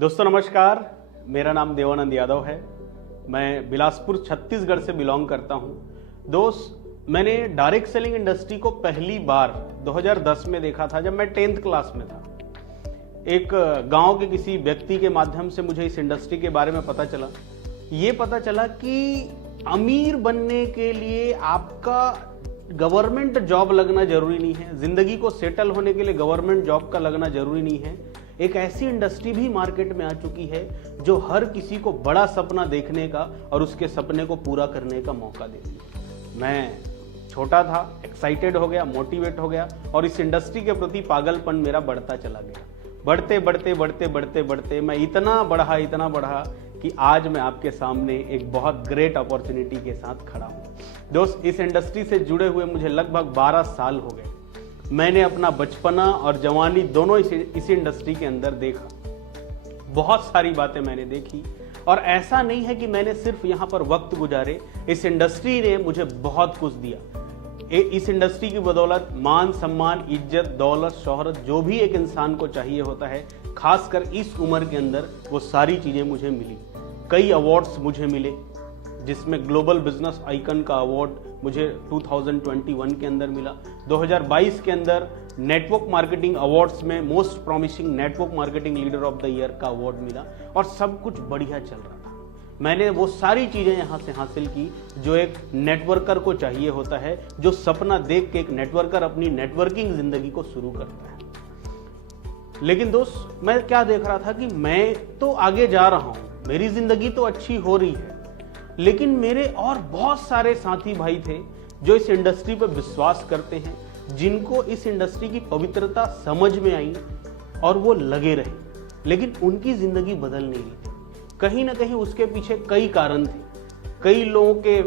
दोस्तों नमस्कार, मेरा नाम देवानंद यादव है। मैं बिलासपुर छत्तीसगढ़ से बिलोंग करता हूं। दोस्त, मैंने डायरेक्ट सेलिंग इंडस्ट्री को पहली बार 2010 में देखा था जब मैं 10th क्लास में था। एक गांव के किसी व्यक्ति के माध्यम से मुझे इस इंडस्ट्री के बारे में पता चला। ये पता चला कि अमीर बनने के लिए आपका गवर्नमेंट जॉब लगना जरूरी नहीं है, जिंदगी को सेटल होने के लिए गवर्नमेंट जॉब का लगना जरूरी नहीं है। एक ऐसी इंडस्ट्री भी मार्केट में आ चुकी है जो हर किसी को बड़ा सपना देखने का और उसके सपने को पूरा करने का मौका देती है। मैं छोटा था, एक्साइटेड हो गया, मोटिवेट हो गया और इस इंडस्ट्री के प्रति पागलपन मेरा बढ़ता चला गया। बढ़ते बढ़ते बढ़ते बढ़ते बढ़ते मैं इतना बढ़ा कि आज मैं आपके सामने एक बहुत ग्रेट अपॉर्चुनिटी के साथ खड़ा हूँ। दोस्त, इस इंडस्ट्री से जुड़े हुए मुझे लगभग 12 साल हो गए। मैंने अपना बचपना और जवानी दोनों इस इंडस्ट्री के अंदर देखा। बहुत सारी बातें मैंने देखी और ऐसा नहीं है कि मैंने सिर्फ यहाँ पर वक्त गुजारे। इस इंडस्ट्री ने मुझे बहुत कुछ दिया। इस इंडस्ट्री की बदौलत मान सम्मान, इज्जत, दौलत, शोहरत जो भी एक इंसान को चाहिए होता है, खासकर इस उम्र के अंदर, वो सारी चीज़ें मुझे मिली। कई अवार्ड्स मुझे मिले, जिसमें ग्लोबल बिजनेस आइकन का अवार्ड मुझे 2021 के अंदर मिला। 2022 के अंदर नेटवर्क मार्केटिंग अवार्ड्स में most promising network marketing leader of the year का अवार्ड मिला और सब कुछ बढ़िया चल रहा था। मैंने वो सारी चीज़ें यहाँ से हासिल की जो एक नेटवर्कर को चाहिए होता है, जो सपना देख के एक नेटवर्कर अपनी नेटवर्किंग जिंदगी को शुरू करता है। लेकिन दोस्त, मैं क्या देख रहा था कि मैं तो आगे जा रहा हूँ, मेरी जिंदगी तो अच्छी हो रही है, लेकिन मेरे और बहुत सारे साथी भाई थे जो इस इंडस्ट्री पर विश्वास करते हैं, जिनको इस इंडस्ट्री की पवित्रता समझ में आई और वो लगे रहे, लेकिन उनकी जिंदगी बदल नहीं रही थी। कहीं ना कहीं उसके पीछे कई कारण थे। कई लोगों के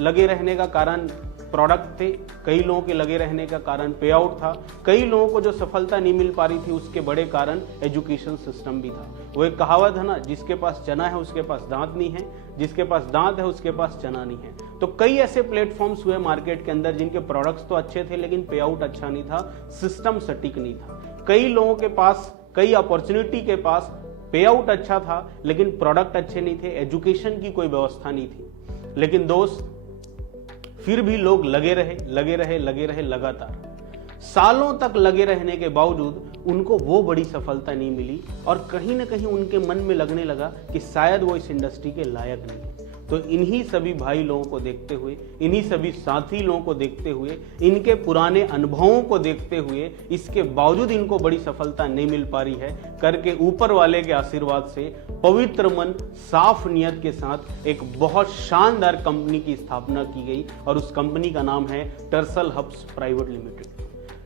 लगे रहने का कारण प्रोडक्ट थे, कई लोगों के लगे रहने का कारण पे आउट था, कई लोगों को जो सफलता नहीं मिल पा रही थी उसके बड़े कारण एजुकेशन सिस्टम भी था। वो एक कहावत है ना, जिसके पास चना है उसके पास दांत नहीं है, जिसके पास दांत है उसके पास चना नहीं है। तो कई ऐसे प्लेटफॉर्म्स हुए मार्केट के अंदर जिनके प्रोडक्ट्स तो अच्छे थे लेकिन पे आउट अच्छा नहीं था, सिस्टम सटीक नहीं था। कई लोगों के पास, कई अपॉर्चुनिटी के पास पे आउट अच्छा था लेकिन प्रोडक्ट अच्छे नहीं थे, एजुकेशन की कोई व्यवस्था नहीं थी। लेकिन दोस्त, फिर भी लोग लगे रहे लगातार। सालों तक लगे रहने के बावजूद उनको वो बड़ी सफलता नहीं मिली और कहीं ना कहीं उनके मन में लगने लगा कि शायद वो इस इंडस्ट्री के लायक नहीं है। तो इन्हीं सभी भाई लोगों को देखते हुए, इन्हीं सभी साथी लोगों को देखते हुए, इनके पुराने अनुभवों को देखते हुए, इसके बावजूद इनको बड़ी सफलता नहीं मिल पा रही है करके ऊपर वाले के आशीर्वाद से पवित्र मन, साफ नियत के साथ एक बहुत शानदार कंपनी की स्थापना की गई और उस कंपनी का नाम है Tursal hubs private limited.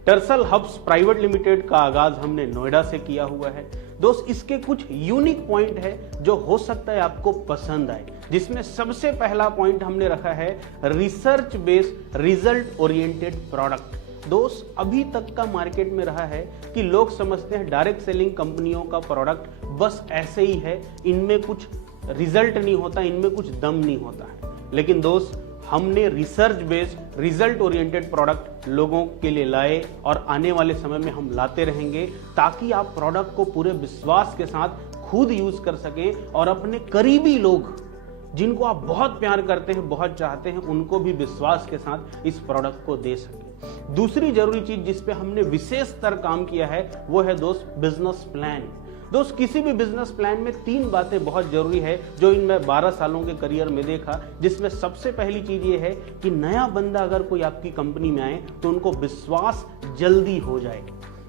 Tursal hubs private limited का आगाज हमने नोएडा से किया हुआ है। दोस्त, इसके कुछ यूनिक पॉइंट है जो हो सकता है आपको पसंद आए, जिसमें सबसे पहला पॉइंट हमने रखा है research based result oriented product. दोस्त, अभी तक का मार्केट में रहा है कि लोग समझते हैं डायरेक्ट सेलिंग कंपनियों का प्रोडक्ट बस ऐसे ही है, इनमें कुछ रिजल्ट नहीं होता, इनमें कुछ दम नहीं होता है। लेकिन दोस्त, हमने research based result oriented product लोगों के लिए लाए और आने वाले समय में हम लाते रहेंगे ताकि आप प्रोडक्ट को पूरे विश्वास के साथ खुद यूज कर सकें और अपने करीबी लोग जिनको आप बहुत प्यार करते हैं, बहुत चाहते हैं, उनको भी विश्वास के साथ इस प्रोडक्ट को दे सकें। दूसरी जरूरी चीज जिस पे हमने विशेष स्तर काम किया है वो है दोस्त बिजनेस प्लान। दोस्त, किसी भी बिजनेस प्लान में 3 बातें बहुत जरूरी है जो इन मैं 12 सालों के करियर में देखा, जिसमें सबसे पहली चीज ये है कि नया बंदा अगर कोई आपकी कंपनी में आए तो उनको विश्वास जल्दी हो जाए।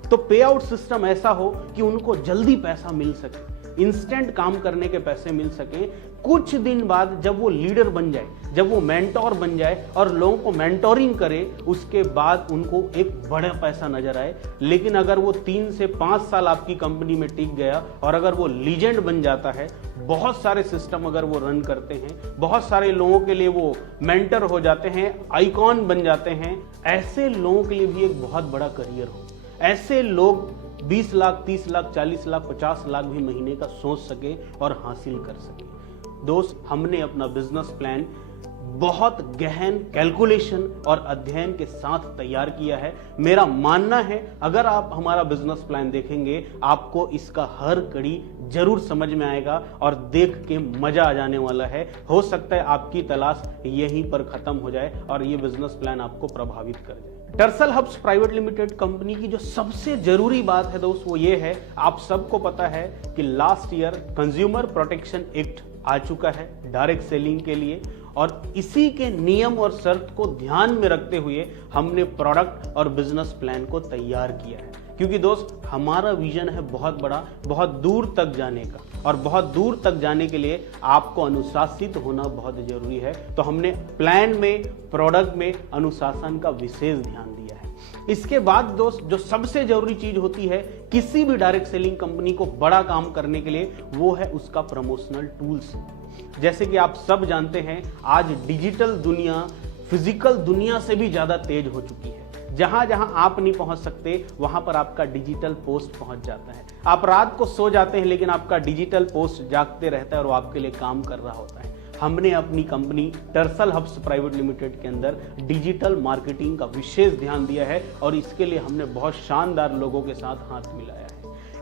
तो पे आउट सिस्टम ऐसा हो कि उनको जल्दी पैसा मिल सके, इंस्टेंट काम करने के पैसे मिल सके। कुछ दिन बाद जब वो लीडर बन जाए, जब वो मेंटोर बन जाए और लोगों को मेंटोरिंग करे, उसके बाद उनको एक बड़ा पैसा नजर आए। लेकिन अगर वो 3 से 5 साल आपकी कंपनी में टिक गया और अगर वो लीजेंड बन जाता है, बहुत सारे सिस्टम अगर वो रन करते हैं, बहुत सारे लोगों के लिए वो मेंटर हो जाते हैं, आइकॉन बन जाते हैं, ऐसे लोगों के लिए भी एक बहुत बड़ा करियर हो। ऐसे लोग 20 लाख, 30 लाख, 40 लाख, 50 लाख भी महीने का सोच सके और हासिल कर सके। दोस्त, हमने अपना बिजनेस प्लान बहुत गहन कैलकुलेशन और अध्ययन के साथ तैयार किया है। मेरा मानना है अगर आप हमारा बिजनेस प्लान देखेंगे आपको इसका हर कड़ी जरूर समझ में आएगा और देख के मजा आ जाने वाला है। हो सकता है आपकी तलाश यहीं पर खत्म हो जाए और ये बिजनेस प्लान आपको प्रभावित कर जाए। टर्सल हब्स प्राइवेट लिमिटेड कंपनी की जो सबसे जरूरी बात है दोस्त वो ये है, आप सबको पता है कि last year consumer protection act आ चुका है डायरेक्ट सेलिंग के लिए, और इसी के नियम और शर्त को ध्यान में रखते हुए हमने प्रोडक्ट और बिजनेस प्लान को तैयार किया है। क्योंकि दोस्त हमारा विजन है बहुत बड़ा, बहुत दूर तक जाने का, और बहुत दूर तक जाने के लिए आपको अनुशासित होना बहुत जरूरी है। तो हमने प्लान में, प्रोडक्ट में अनुशासन का विशेष ध्यान दिया है। इसके बाद दोस्त जो सबसे जरूरी चीज होती है किसी भी डायरेक्ट सेलिंग कंपनी को बड़ा काम करने के लिए, वो है उसका प्रमोशनल टूल्स। जैसे कि आप सब जानते हैं आज डिजिटल दुनिया फिजिकल दुनिया से भी ज्यादा तेज हो चुकी है। जहां जहां आप नहीं पहुंच सकते वहां पर आपका डिजिटल पोस्ट पहुंच जाता है। आप रात को सो जाते हैं लेकिन आपका डिजिटल पोस्ट जागते रहता है और वो आपके लिए काम कर रहा होता है। हमने अपनी कंपनी टर्सल हब्स प्राइवेट लिमिटेड के अंदर डिजिटल मार्केटिंग का विशेष ध्यान दिया है और इसके लिए हमने बहुत शानदार लोगों के साथ हाथ मिलाया है।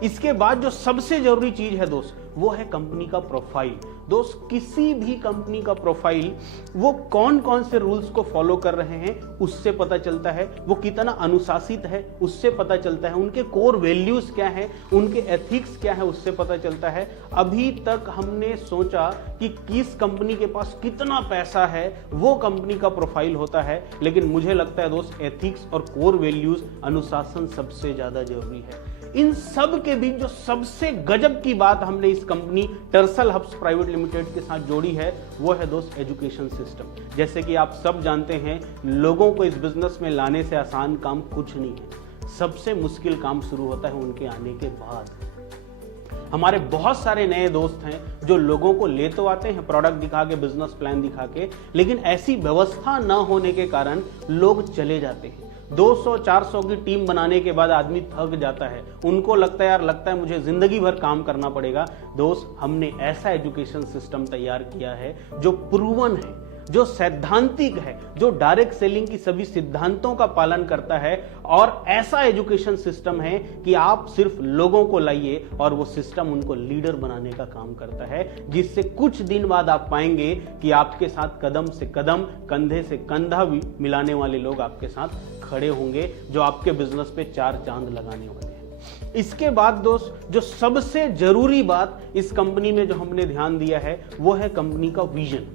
इसके बाद जो सबसे जरूरी चीज है दोस्त वो है कंपनी का प्रोफाइल। दोस्त किसी भी कंपनी का प्रोफाइल वो कौन कौन से रूल्स को फॉलो कर रहे हैं उससे पता चलता है, वो कितना अनुशासित है उससे पता चलता है, उनके कोर वैल्यूज क्या है, उनके एथिक्स क्या है उससे पता चलता है। अभी तक हमने सोचा कि किस कंपनी के पास कितना पैसा है वो कंपनी का प्रोफाइल होता है, लेकिन मुझे लगता है दोस्त एथिक्स और कोर वैल्यूज अनुशासन सबसे ज्यादा जरूरी है। इन सब के बीच जो सबसे गजब की बात हमने इस कंपनी टर्सल हब्स प्राइवेट लिमिटेड के साथ जोड़ी है वो है दोस्त एजुकेशन सिस्टम। जैसे कि आप सब जानते हैं लोगों को इस बिजनेस में लाने से आसान काम कुछ नहीं है, सबसे मुश्किल काम शुरू होता है उनके आने के बाद। हमारे बहुत सारे नए दोस्त हैं जो लोगों को ले तो आते हैं प्रोडक्ट दिखा के, बिजनेस प्लान दिखा के, लेकिन ऐसी व्यवस्था न होने के कारण लोग चले जाते हैं। 200-400 की टीम बनाने के बाद आदमी थक जाता है, उनको लगता है यार लगता है मुझे जिंदगी भर काम करना पड़ेगा। दोस्त हमने ऐसा एजुकेशन सिस्टम तैयार किया है जो प्रूवन है, जो सैद्धांतिक है, जो डायरेक्ट सेलिंग की सभी सिद्धांतों का पालन करता है, और ऐसा एजुकेशन सिस्टम है कि आप सिर्फ लोगों को लाइए और वो सिस्टम उनको लीडर बनाने का काम करता है, जिससे कुछ दिन बाद आप पाएंगे कि आपके साथ कदम से कदम, कंधे से कंधा मिलाने वाले लोग आपके साथ खड़े होंगे जो आपके बिजनेस पे 4 चांद लगाने वाले हैं। इसके बाद दोस्त जो सबसे जरूरी बात इस कंपनी में जो हमने ध्यान दिया है वो है कंपनी का विजन।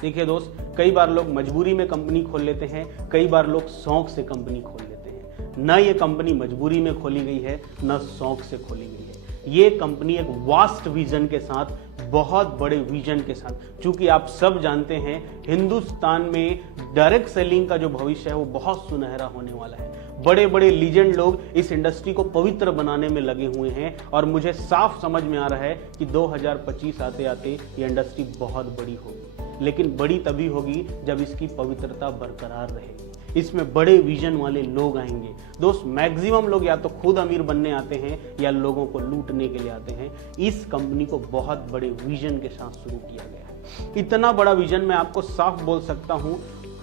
देखिए दोस्त कई बार लोग मजबूरी में कंपनी खोल लेते हैं, कई बार लोग शौक से कंपनी खोल लेते हैं। न ये कंपनी मजबूरी में खोली गई है न शौक से खोली गई है। ये कंपनी एक वास्ट विजन के साथ, बहुत बड़े विजन के साथ, चूंकि आप सब जानते हैं हिंदुस्तान में डायरेक्ट सेलिंग का जो भविष्य है वो बहुत सुनहरा होने वाला है। बड़े बड़े लीजेंड लोग इस इंडस्ट्री को पवित्र बनाने में लगे हुए हैं और मुझे साफ समझ में आ रहा है कि 2025 आते आते ये इंडस्ट्री बहुत बड़ी होगी, लेकिन बड़ी तभी होगी जब इसकी पवित्रता बरकरार रहेगी। इसमें बड़े विजन वाले लोग आएंगे। दोस्त मैक्सिमम लोग या तो खुद अमीर बनने आते हैं या लोगों को लूटने के लिए आते हैं। इस कंपनी को बहुत बड़े विजन के साथ शुरू किया गया है। इतना बड़ा विजन मैं आपको साफ बोल सकता हूं,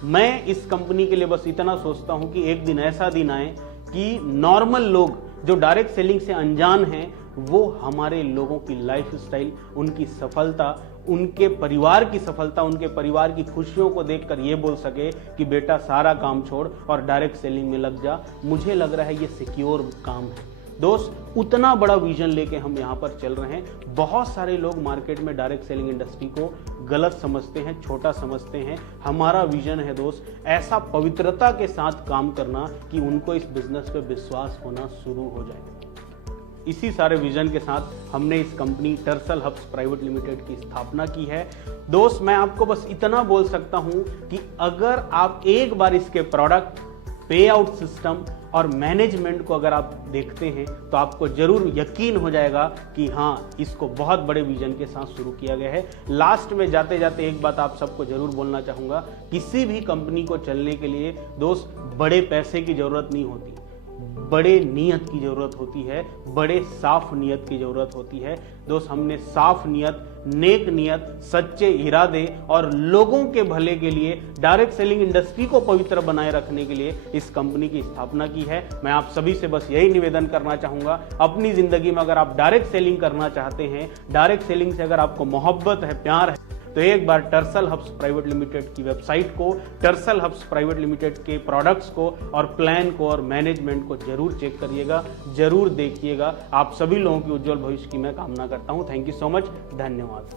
मैं इस कंपनी के लिए बस इतना सोचता हूं कि एक दिन ऐसा दिन आए कि नॉर्मल लोग जो डायरेक्ट सेलिंग से अनजान हैं वो हमारे लोगों की लाइफ स्टाइल, उनकी सफलता, उनके परिवार की सफलता, उनके परिवार की खुशियों को देखकर ये बोल सके कि बेटा सारा काम छोड़ और डायरेक्ट सेलिंग में लग जा। मुझे लग रहा है ये सिक्योर काम है। दोस्त उतना बड़ा विजन लेके हम यहाँ पर चल रहे हैं। बहुत सारे लोग मार्केट में डायरेक्ट सेलिंग इंडस्ट्री को गलत समझते हैं, छोटा समझते हैं। हमारा विजन है दोस्त ऐसा पवित्रता के साथ काम करना कि उनको इस बिजनेस पे विश्वास होना शुरू हो जाए। इसी सारे विजन के साथ हमने इस कंपनी टर्सल हब्स प्राइवेट लिमिटेड की स्थापना की है। दोस्त मैं आपको बस इतना बोल सकता हूं कि अगर आप एक बार इसके प्रोडक्ट, पे आउट सिस्टम और मैनेजमेंट को अगर आप देखते हैं तो आपको जरूर यकीन हो जाएगा कि हाँ, इसको बहुत बड़े विजन के साथ शुरू किया गया है। लास्ट में जाते जाते एक बात आप सबको जरूर बोलना चाहूँगा, किसी भी कंपनी को चलने के लिए दोस्त बड़े पैसे की जरूरत नहीं होती। बड़े नीयत की जरूरत होती है, बड़े साफ नीयत की जरूरत होती है। दोस्त, हमने साफ नीयत, नेक नीयत, सच्चे इरादे और लोगों के भले के लिए, डायरेक्ट सेलिंग इंडस्ट्री को पवित्र बनाए रखने के लिए इस कंपनी की स्थापना की है। मैं आप सभी से बस यही निवेदन करना चाहूंगा, अपनी जिंदगी में अगर आप डायरेक्ट सेलिंग करना चाहते हैं, डायरेक्ट सेलिंग से अगर आपको मोहब्बत है, प्यार है, तो एक बार टर्सल हब्स प्राइवेट लिमिटेड की वेबसाइट को, टर्सल हब्स प्राइवेट लिमिटेड के प्रोडक्ट्स को और प्लान को और मैनेजमेंट को जरूर चेक करिएगा, जरूर देखिएगा। आप सभी लोगों की उज्जवल भविष्य की मैं कामना करता हूं। थैंक यू सो मच, धन्यवाद।